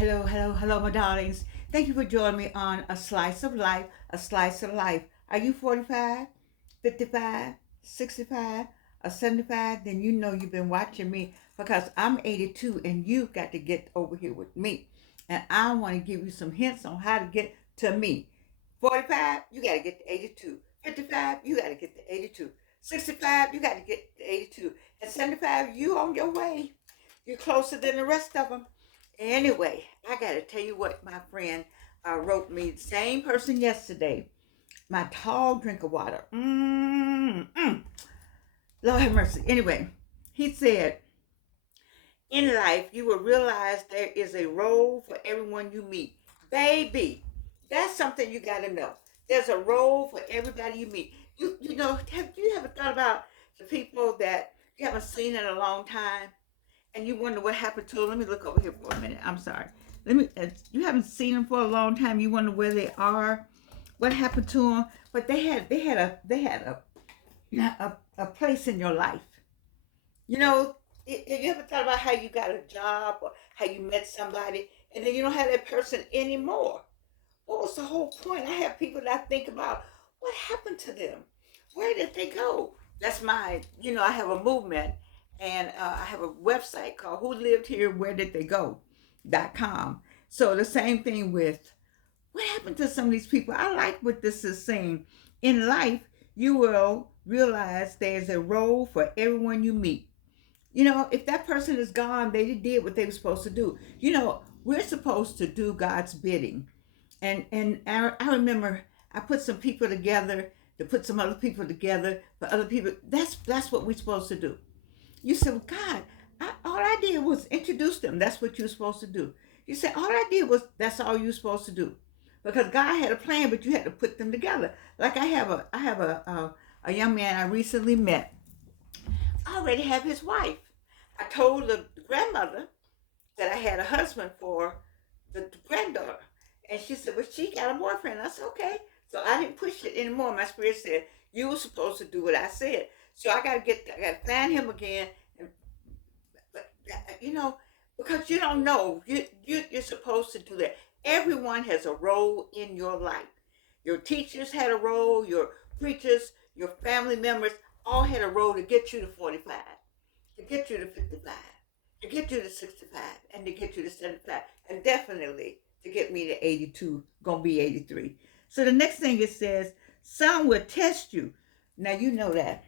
Hello, hello, hello, my darlings. Thank you for joining me on A Slice of Life, A Slice of Life. Are you 45, 55, 65, or 75? Then you know you've been watching me because I'm 82 and you got to get over here with me. And I want to give you some hints on how to get to me. 45, you got to get to 82. 55, you got to get to 82. 65, you got to get to 82. And 75, you on your way. You're closer than the rest of them. Anyway, I got to tell you what my friend wrote me. Same person yesterday. My tall drink of water. Lord have mercy. Anyway, he said, in life, you will realize there is a role for everyone you meet. Baby, that's something you got to know. There's a role for everybody you meet. You know, have you ever thought about the people that you haven't seen in a long time? And you wonder what happened to them. Let me look over here for a minute. I'm sorry. Let me. You haven't seen them for a long time. You wonder where they are, what happened to them. But they had a place in your life. You know, have you ever thought about how you got a job or how you met somebody, and then you don't have that person anymore? What was the whole point? I have people that I think about what happened to them. Where did they go? That's I have a movement and I have a website called Who Lived Here, Where Did They Go.com. So the same thing with what happened to some of these people. I like what this is saying. In life, you will realize there's a role for everyone you meet. You know, if that person is gone, they did what they were supposed to do. You know, we're supposed to do God's bidding. And I remember I put some people together to put some other people together for other people. That's what we're supposed to do. You said, well, God, all I did was introduce them. That's what you're supposed to do. You said all I did was that's all you're supposed to do, because God had a plan, but you had to put them together. Like I have a young man I recently met. I already have his wife. I told the grandmother that I had a husband for the granddaughter. And she said, well, she got a boyfriend. I said, okay. So I didn't push it anymore. My spirit said, you were supposed to do what I said. So I gotta find him again. And, but, you know, because you don't know, you're supposed to do that. Everyone has a role in your life. Your teachers had a role, your preachers, your family members all had a role to get you to 45, to get you to 55, to get you to 65, and to get you to 75, and definitely to get me to 82, gonna be 83. So the next thing it says, some will test you. Now you know that.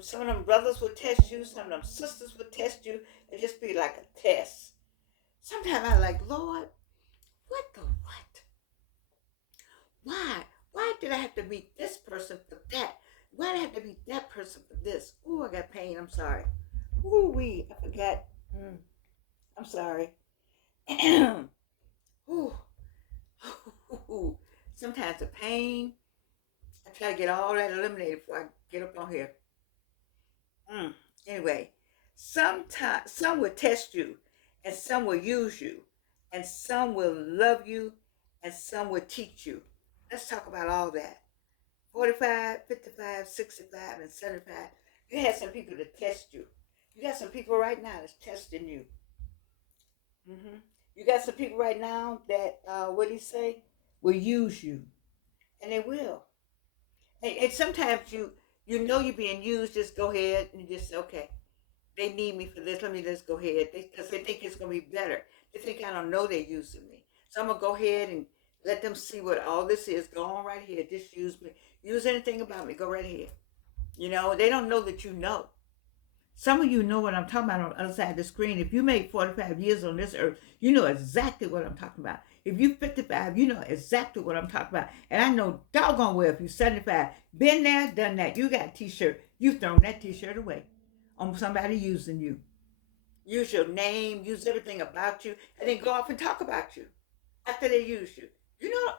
Some of them brothers will test you, some of them sisters will test you. It just be like a test. Sometimes I like, Lord, what the what? Why? Why did I have to meet this person for that? Why did I have to meet that person for this? Ooh, I got pain. I'm sorry. Ooh, I forgot. Mm, I'm sorry. Ooh, sometimes the pain, I try to get all that eliminated before I get up on here. Mm. Anyway, sometimes some will test you, and some will use you, and some will love you, and some will teach you. Let's talk about all that. 45, 55, 65, and 75. You had some people to test you. You got some people right now that's testing you. You got some people right now that, what do you say, will use you, and they will. And sometimes you know you're being used. Just go ahead and just say, okay, they need me for this. Let me just go ahead because they think it's gonna be better. They think I don't know they're using me, so I'm gonna go ahead and let them see what all this is. Go on right here. Just use me. Use anything about me. Go right here. You know they don't know that you know. Some of you know what I'm talking about on the other side of the screen. If you made 45 years on this earth, you know exactly what I'm talking about. If you 55, you know exactly what I'm talking about. And I know doggone well if you 75, been there, done that. You got a t-shirt, you've thrown that t-shirt away on somebody using you. Use your name, use everything about you, and then go off and talk about you after they use you. You know,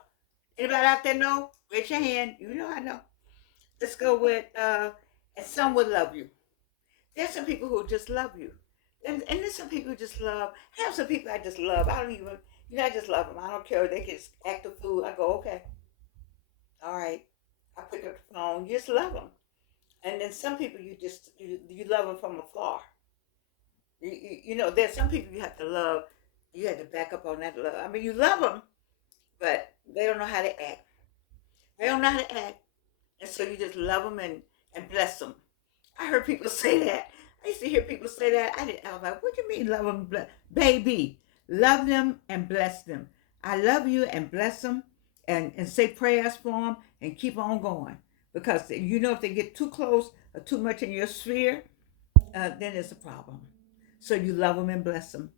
anybody out there know? Raise your hand. You know I know. Let's go with, and some will love you. There's some people who just love you. And there's some people who just love. I have some people I just love. I don't even, I just love them. I don't care if they can act a fool. I go, okay, all right. I pick up the phone. You just love them. And then some people you love them from afar. You know, there's some people you have to love You had to back up on that love. I mean, you love them, but they don't know how to act. They don't know how to act. And so you just love them and bless them. I heard people say that. I used to hear people say that. I was like, what do you mean love them? Baby, love them and bless them. I love you and bless them and say prayers for them and keep on going. Because you know if they get too close or too much in your sphere, then it's a problem. So you love them and bless them.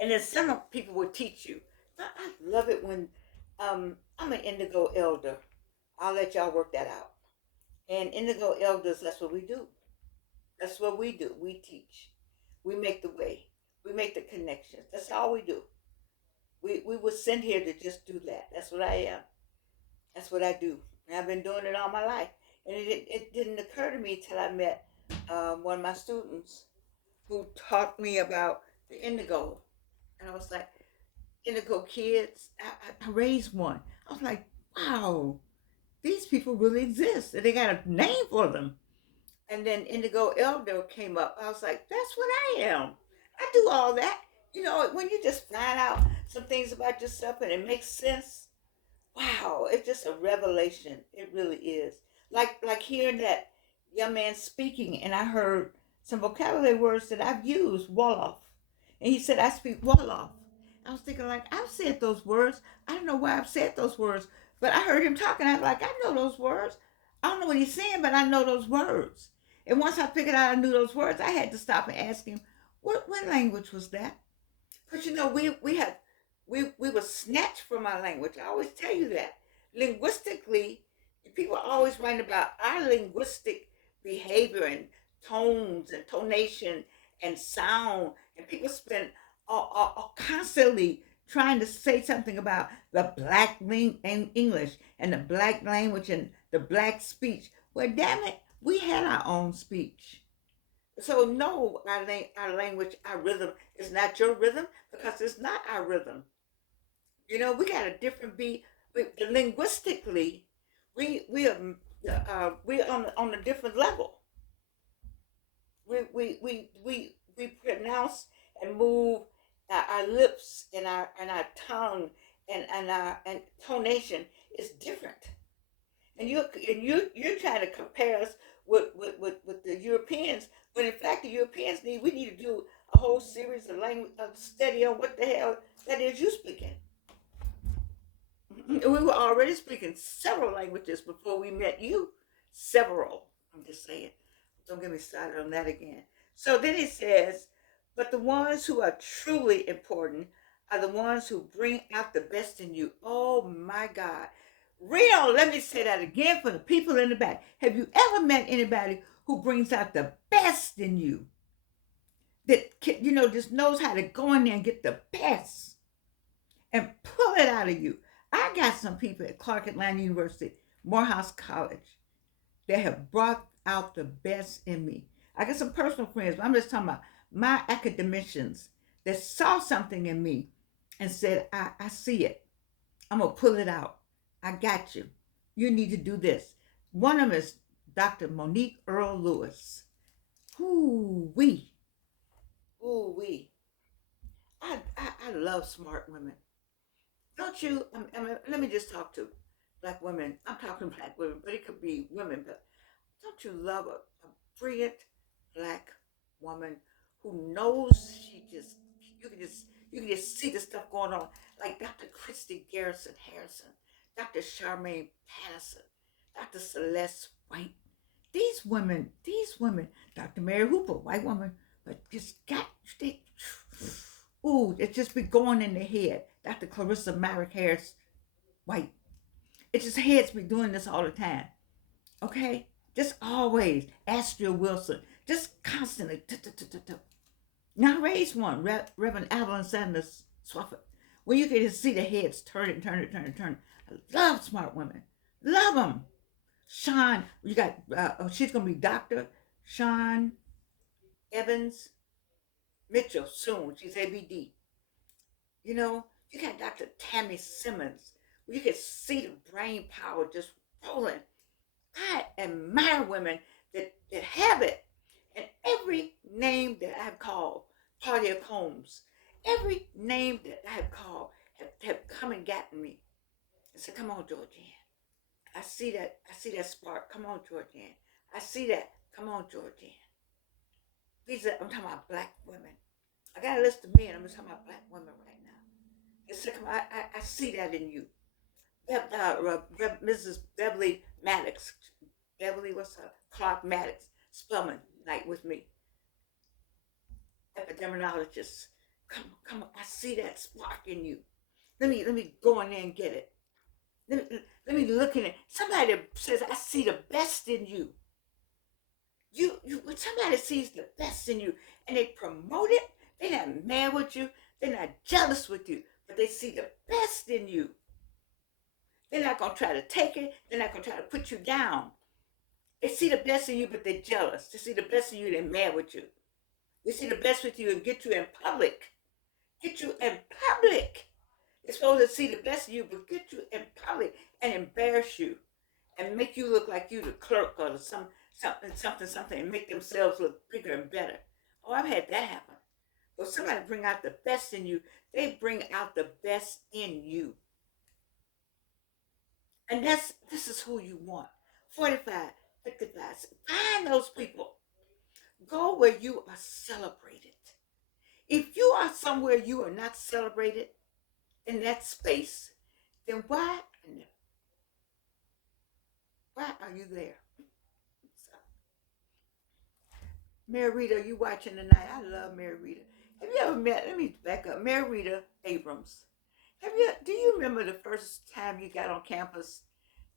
And then some people will teach you. I love it when I'm an indigo elder. I'll let y'all work that out. And indigo elders, that's what we do. That's what we do. We teach. We make the way. We make the connections. That's all we do. We were sent here to just do that. That's what I am. That's what I do. And I've been doing it all my life. And it didn't occur to me till I met one of my students who taught me about the indigo. And I was like, indigo kids. I raised one. I was like, wow, these people really exist. And they got a name for them. And then Indigo Elder came up. I was like, that's what I am. I do all that. You know, when you just find out some things about yourself and it makes sense, wow, it's just a revelation. It really is. Like hearing that young man speaking, and I heard some vocabulary words that I've used, Wolof. And he said, I speak Wolof. I was thinking, like, I've said those words. I don't know why I've said those words, but I heard him talking. I was like, I know those words. I don't know what he's saying, but I know those words. And once I figured out I knew those words, I had to stop and ask him, what language was that? Because you know, we were snatched from our language. I always tell you that. Linguistically, people are always writing about our linguistic behavior and tones and tonation and sound. And people spend constantly trying to say something about the black English and the black language and the black speech. Well, damn it, we had our own speech. So no, our language, our rhythm is not your rhythm because it's not our rhythm. You know, we got a different beat. Linguistically, we on a different level. We pronounce and move our lips and our tongue and our and tonation is different. And you're trying to compare us with the Europeans, when in fact the Europeans we need to do a whole series of language study on what the hell that is you speaking. We were already speaking several languages before we met you. Several. I'm just saying. Don't get me started on that again. So then it says, but the ones who are truly important are the ones who bring out the best in you. Oh my God. Real, let me say that again for the people in the back. Have you ever met anybody who brings out the best in you? That, you know, just knows how to go in there and get the best and pull it out of you. I got some people at Clark Atlanta University, Morehouse College, that have brought out the best in me. I got some personal friends, but I'm just talking about my academicians that saw something in me and said, I see it. I'm going to pull it out. I got you. You need to do this. One of them is Dr. Monique Earl Lewis. Ooh, wee. Ooh, wee. I love smart women. Don't you? Let me just talk to black women. I'm talking black women, but it could be women. But don't you love a brilliant black woman who knows she just you can just see the stuff going on, like Dr. Christy Garrison Harrison, Dr. Charmaine Patterson, Dr. Celeste White. These women, Dr. Mary Hooper, white woman, but just got they ooh, it just be going in their head. Dr. Clarissa Myrick Harris White. It just heads me doing this all the time. Okay? Just always. Astrid Wilson. Just constantly. Now I raised one, Reverend Evelyn Sanders Swafford. Where you can just see the heads turning. I love smart women. Love them. Sean, you got, she's going to be Dr. Sean Evans Mitchell soon. She's ABD. You know, you got Dr. Tammy Simmons. You can see the brain power just rolling. I admire women that have it. And every name that I've called, Claudia Combs, Every name that I have called have come and gotten me. I said, come on, Georgianne. I see that. I see that spark. Come on, Georgianne. I see that. Come on, Georgianne. I'm talking about black women. I got a list of men. I'm just talking about black women right now. It's like, I see that in you. Mrs. Beverly Maddox. Beverly, what's her? Clark Maddox. Spelman night with me. Epidemiologist. Come on. I see that spark in you. Let me go in there and get it. Let me look in it. Somebody says, I see the best in you. When somebody sees the best in you and they promote it, they're not mad with you, they're not jealous with you, but they see the best in you. They're not gonna try to take it, they're not gonna try to put you down. They see the best in you, but they're jealous. They see the best in you, they're mad with you. They see the best with you and get you in public. Get you in public. They're supposed to see the best in you, but get you in public and embarrass you and make you look like you the clerk or something, and make themselves look bigger and better. Oh, I've had that happen. Well, somebody bring out the best in you. They bring out the best in you. And this is who you want. 45, 55. Find those people. Go where you are celebrated. If you are somewhere you are not celebrated in that space, then why are you there? So, Mary Rita, you watching tonight? I love Mary Rita. Have you ever met? Let me back up. Mary Rita Abrams. Do you remember the first time you got on campus,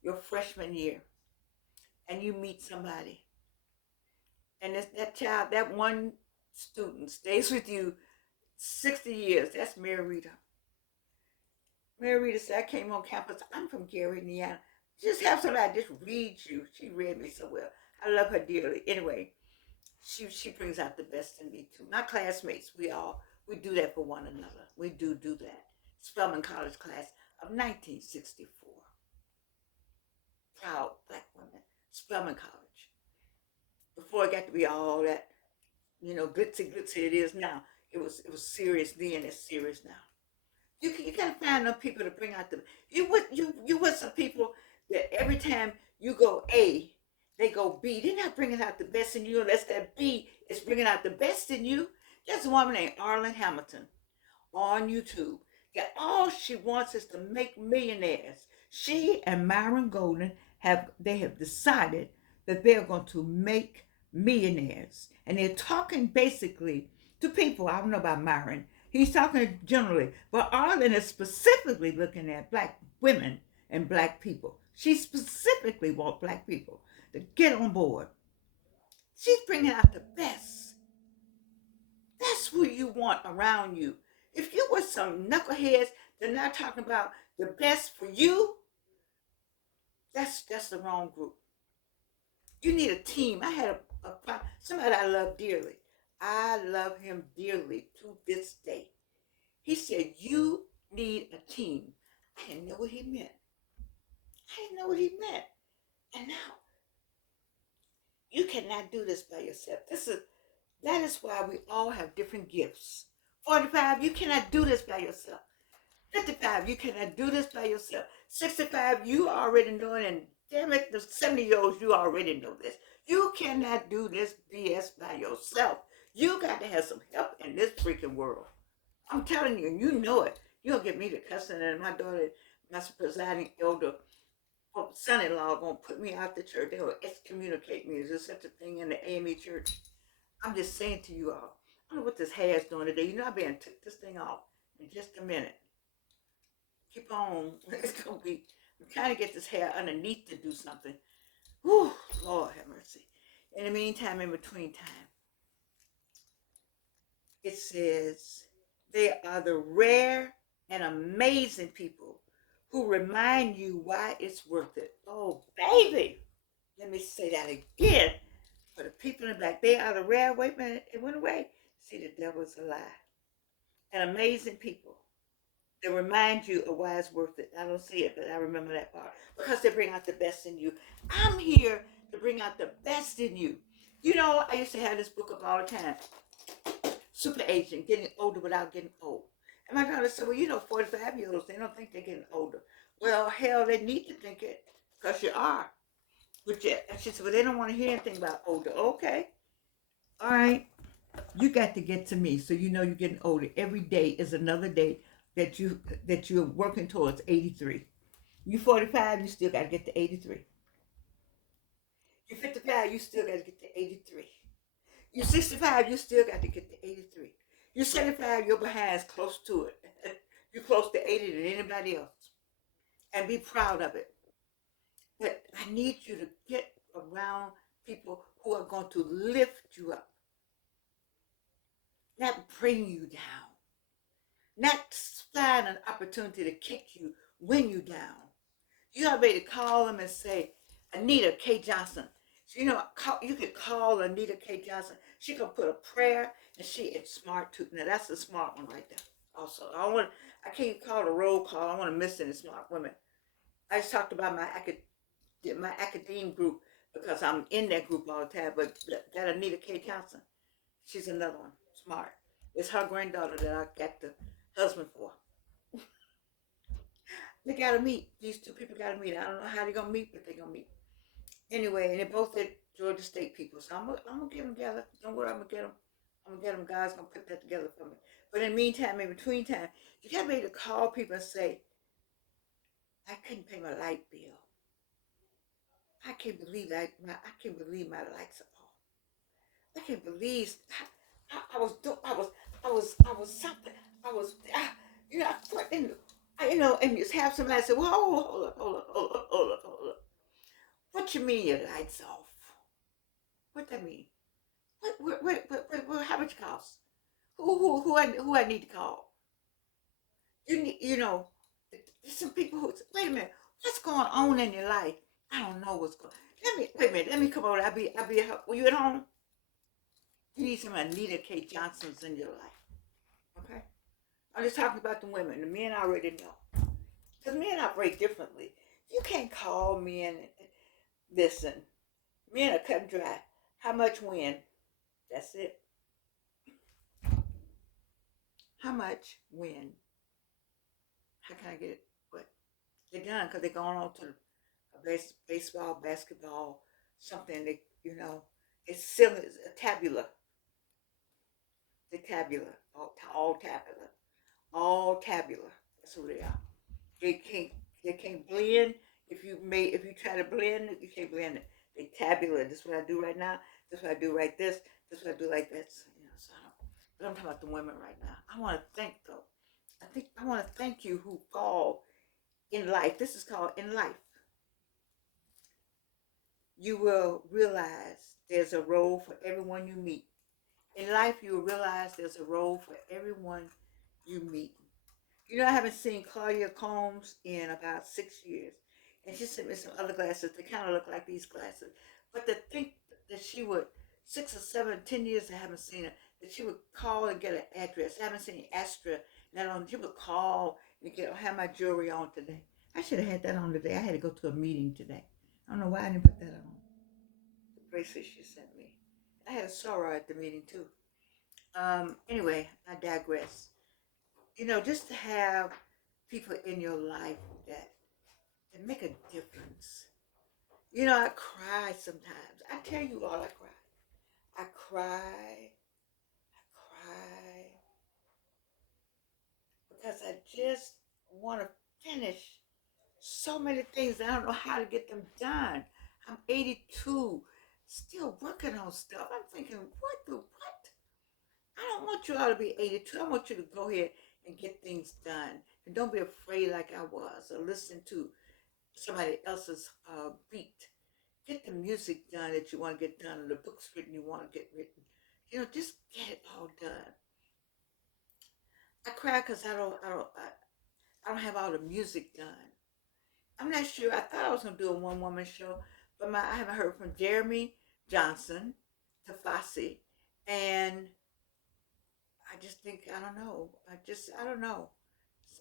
your freshman year, and you meet somebody, and that child, that one student, stays with you 60 years? That's Mary Rita. Mary Rita said, I came on campus. I'm from Gary, Indiana. Just have somebody just read you. She read me so well. I love her dearly. Anyway, she brings out the best in me too. My classmates, we do that for one another. We do that. Spelman College class of 1964. Proud black women. Spelman College. Before it got to be all that, glitzy it is now. It was serious then. It's serious now. You gotta find them people to bring out the you with some people that every time you go A, they go B. They're not bringing out the best in you unless that B is bringing out the best in you. There's a woman named Arlen Hamilton on YouTube that all she wants is to make millionaires. She and Myron Golden have decided that they're going to make millionaires, and they're talking basically to people. I don't know about Myron. He's talking generally, but Arlen is specifically looking at black women and black people. She specifically wants black people to get on board. She's bringing out the best. That's who you want around you. If you were some knuckleheads that are not talking about the best for you, that's the wrong group. You need a team. I had somebody I love dearly. I love him dearly to this day. He said, you need a team. I didn't know what he meant. And now, you cannot do this by yourself. That is why we all have different gifts. 45, you cannot do this by yourself. 55, you cannot do this by yourself. 65, you already know it, and damn it, the 70-year-olds, you already know this. You cannot do this BS by yourself. You got to have some help in this freaking world. I'm telling you, and you know it. You don't get me to cussing, and my daughter, my presiding elder, son-in-law, gonna put me out the church. They will excommunicate me. Is there such a thing in the AME church? I'm just saying to you all, I don't know what this hair is doing today. You know, I'll be able to take this thing off in just a minute. Keep on. It's gonna be. I'm trying to get this hair underneath to do something. Whew, Lord have mercy. In the meantime, in between time, it says they are the rare and amazing people who remind you why it's worth it. Oh, baby. Let me say that again. For the people in the back, they are the rare. Wait a minute, it went away. See, the devil's a lie. And amazing people that remind you of why it's worth it. I don't see it, but I remember that part. Because they bring out the best in you. I'm here to bring out the best in you. You know, I used to have this book up all the time. super aging, getting older without getting old. And my daughter said, well, 45-year-olds, they don't think they're getting older. Well, hell, they need to think it because you are. But yeah, she said, well, they don't want to hear anything about older. Okay. All right. You got to get to me so you know you're getting older. Every day is another day that you're working towards 83. You 45, you still got to get to 83. You 55, you still got to get to 83. You 65, you still got to get to 83. You 75, your behind's close to it. You're close to 80 than anybody else. And be proud of it. But I need you to get around people who are going to lift you up, not bring you down, not find an opportunity to kick you when you down. You got to be able to call them and say, Anita K. Johnson. So, you could call Anita K. Johnson. She can put a prayer, and she is smart too. Now that's a smart one right there. Also, I can't call a roll call. I don't want to miss any smart women. I just talked about my academe group because I'm in that group all the time. But that Anita K. Johnson, she's another one. Smart. It's her granddaughter that I got the husband for. They gotta meet. These two people gotta meet. I don't know how they're gonna meet, but they're gonna meet. Anyway, and they're both at Georgia State people. So I'm gonna get them together. Don't worry, I'm gonna get them. I'm gonna get them. God's gonna put that together for me. But in the meantime, in between time, you gotta be able to call people and say, I couldn't pay my light bill. I can't believe that. I can't believe my lights are off. I can't believe I was something. I was, I put in, and you have somebody say, well, hold up. What you mean your lights off? What that mean? How much cost? Who I need to call? There's some people who say, wait a minute, what's going on in your life? I don't know what's going. Wait a minute. Let me come over. Were you at home? You need some Anita K. Johnsons in your life. Okay? I'm just talking about the women. The men I already know. Because men operate differently. You can't call men and listen. Men are cut and dry. How much wind? That's it. How much wind? How can I get it? What? They're done because they're going on to baseball, basketball, something. It's still a tabula. The tabula. All tabula. All tabular. That's who they are. They can't they can't blend. If you try to blend it, you can't blend it. They tabular. This is what I do right now. This is what I do right this. This is what I do like this. So but I'm talking about the women right now. I want to thank though. I want to thank you who fall in life. This is called in life. You will realize there's a role for everyone you meet. In life, you will realize there's a role for everyone you meet. I haven't seen Claudia Combs in about 6 years. And she sent me some other glasses. They kind of look like these glasses. But to think that she would, 6 or 7, 10 years I haven't seen her, that she would call and get an address. I haven't seen Astra. She would call and have my jewelry on today. I should have had that on today. I had to go to a meeting today. I don't know why I didn't put that on. The bracelet she sent me. I had a sorrow at the meeting too. Anyway, I digress. Just to have people in your life that make a difference. I cry sometimes. I tell you all, I cry. I cry. I cry because I just want to finish so many things. I don't know how to get them done. I'm 82, still working on stuff. I'm thinking, what? I don't want you all to be 82. I want you to go ahead and get things done. And don't be afraid like I was or listen to somebody else's beat. Get the music done that you want to get done, or the books written you want to get written. Just get it all done. I cry because I don't have all the music done. I'm not sure. I thought I was gonna do a one woman show, but I haven't heard from Jeremy Johnson, Tafasi, and I just think I don't know. I don't know.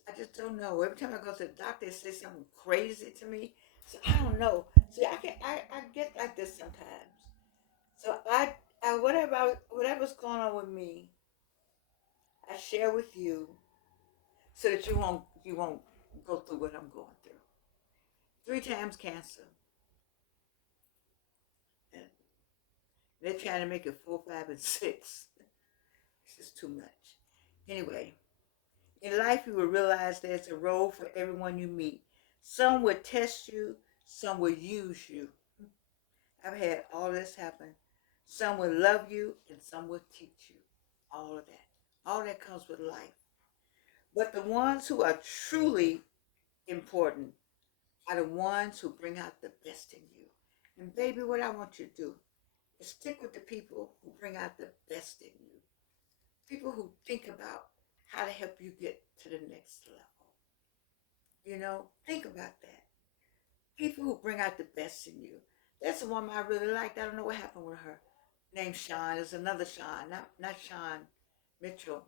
I just don't know. Every time I go to the doctor, they say something crazy to me. So I don't know. See, I get like this sometimes. So whatever's going on with me, I share with you so that you won't go through what I'm going through. 3 times cancer. And they're trying to make it 4, 5, and 6. It's just too much. Anyway, in life you will realize there's a role for everyone you meet. Some will test you, some will use you. I've had all this happen. Some will love you and some will teach you. All of that. All that comes with life. But the ones who are truly important are the ones who bring out the best in you. And baby, what I want you to do is stick with the people who bring out the best in you. People who think about how to help you get to the next level. Think about that. People who bring out the best in you. That's the woman I really liked. I don't know what happened with her. Named Sean. There's another Sean, not Sean Mitchell,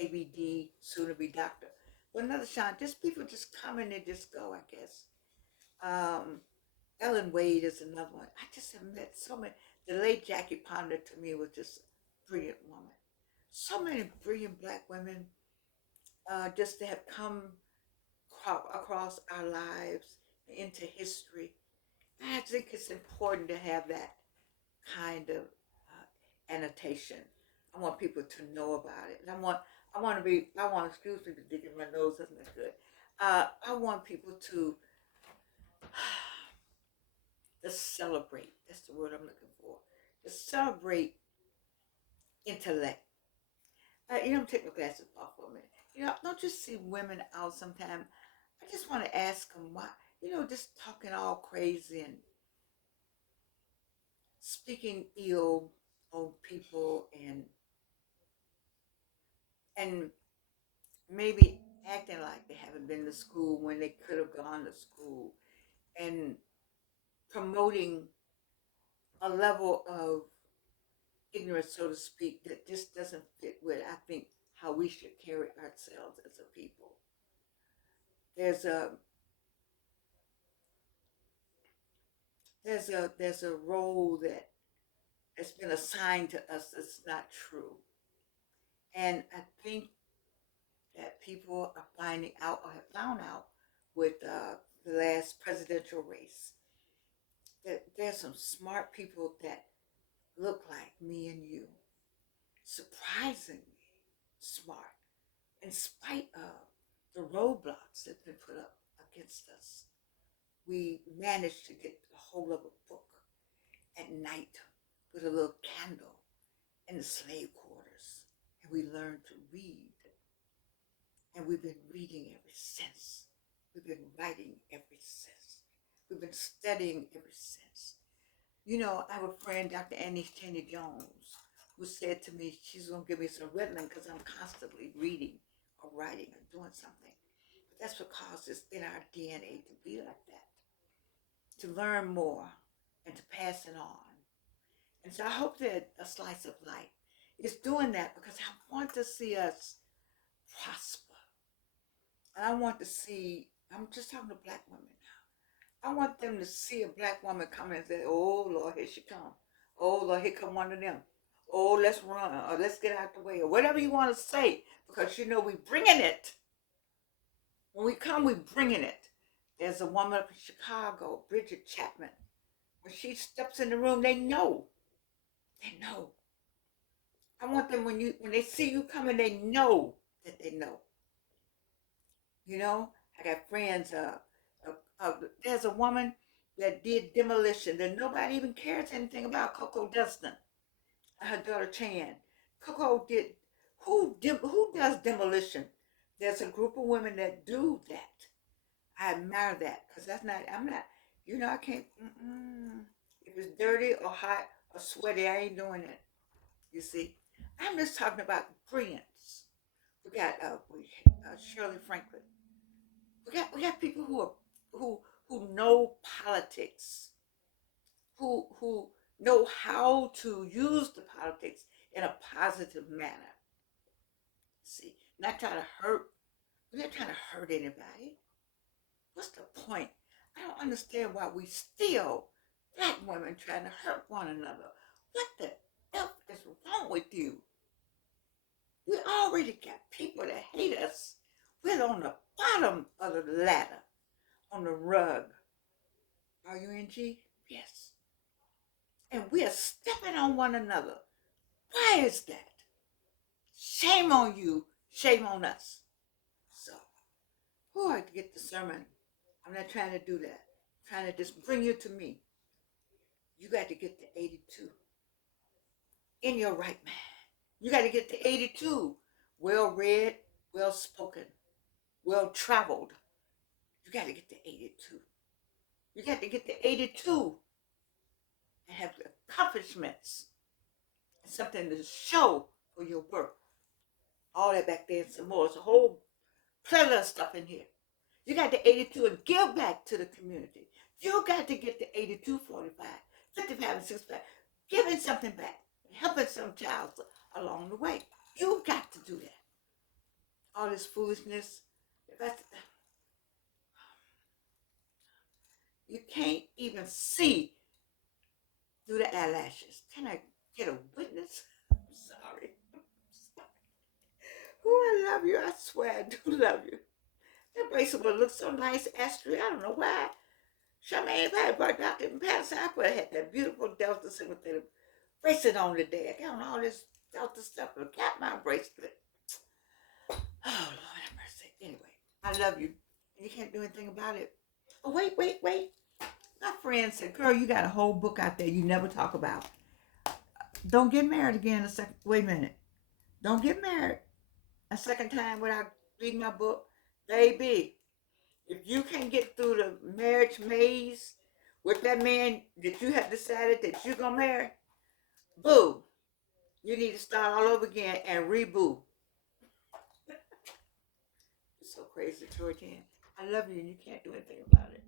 ABD, soon to be doctor. But another Sean. Just people just come and they just go, I guess. Ellen Wade is another one. I just have met so many. The late Jackie Ponder to me was just a brilliant woman. So many brilliant black women just to have come across our lives into history. I think it's important to have that kind of annotation. I want people to know about it. And excuse me for digging my nose, isn't that good? I want people to celebrate. That's the word I'm looking for. To celebrate intellect. Take my glasses off for a minute. Don't you see women out sometimes? I just want to ask them why, just talking all crazy and speaking ill on people and maybe acting like they haven't been to school when they could have gone to school and promoting a level of ignorance, so to speak, that just doesn't fit with, I think, how we should carry ourselves as a people. There's a there's a role that has been assigned to us that's not true. And I think that people are finding out or have found out with the last presidential race that there's some smart people that look like me and you, surprisingly smart, in spite of the roadblocks that have been put up against us. We managed to get a hold of a book at night with a little candle in the slave quarters, and we learned to read. And we've been reading ever since. We've been writing ever since. We've been studying ever since. I have a friend, Dr. Annie Cheney Jones, who said to me she's going to give me some Ritalin because I'm constantly reading or writing or doing something. But that's because it's in our DNA to be like that, to learn more and to pass it on. And so I hope that A Slice of Life is doing that because I want to see us prosper. And I want to see, I'm just talking to black women now. I want them to see a black woman come and say, oh, Lord, here she come. Oh, Lord, here come one of them. Oh, let's run, or let's get out the way, or whatever you want to say, because we bringing it. When we come, we bringing it. There's a woman up in Chicago, Bridget Chapman. When she steps in the room, they know. They know. I want them when they see you coming, they know that they know. I got friends. There's a woman that did demolition that nobody even cares anything about. Coco Dustin, her daughter Chan. Coco did. Who does demolition? There's a group of women that do that. I admire that because that's not. I'm not. I can't. If it's dirty or hot or sweaty, I ain't doing it. You see, I'm just talking about brilliance. We got Shirley Franklin. We got people who know politics, who know how to use the politics in a positive manner. See, not trying to hurt. We're not trying to hurt anybody. What's the point? I don't understand why we still black women trying to hurt one another. What the F is wrong with you? We already got people that hate us. We're on the bottom of the ladder, on the rug. RUNG? Yes. And we are stepping on one another. Why is that? Shame on you, shame on us. So, who I get the sermon? I'm not trying to do that. I'm trying to just bring you to me. You got to get to 82 in your right mind. You got to get to 82 well read, well spoken, well traveled. You got to get to 82. You got to get to 82 and have accomplishments and something to show for your work. All that back there and some more. It's a whole plethora of stuff in here. You got to 82 and give back to the community. You got to get to 82, 45, 55, and 65. Giving something back, helping some child along the way. You got to do that. All this foolishness. You can't even see through the eyelashes. Can I get a witness? I'm sorry. Oh, I love you. I swear I do love you. That bracelet would look so nice, Astrid. I don't know why. Charmaine, if I had brought Dr. Patterson, I would have had that beautiful Delta sympathetic bracelet on today. I got on all this Delta stuff and got my bracelet. Oh, Lord have mercy. Anyway, I love you. And you can't do anything about it. Oh, wait. My friend said, girl, you got a whole book out there you never talk about. Don't get married again a second. Wait a minute. Don't get married a second time without reading my book. Baby, if you can't get through the marriage maze with that man that you have decided that you're going to marry, boo, you need to start all over again and reboot. It's so crazy, Georgianne. I love you and you can't do anything about it.